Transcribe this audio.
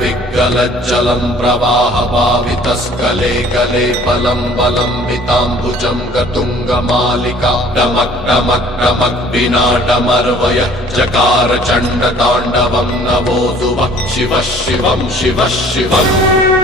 विग्गलज्जलं प्रवाहभावितस्कले कले बलं बलम्बिताम्बुजं गतुङ्गमालिका डमक् डमक् डमक् विनाटमर्वय चकार चण्डताण्डवं नवोऽसुवः शिवः शिवं शिवः शिवम्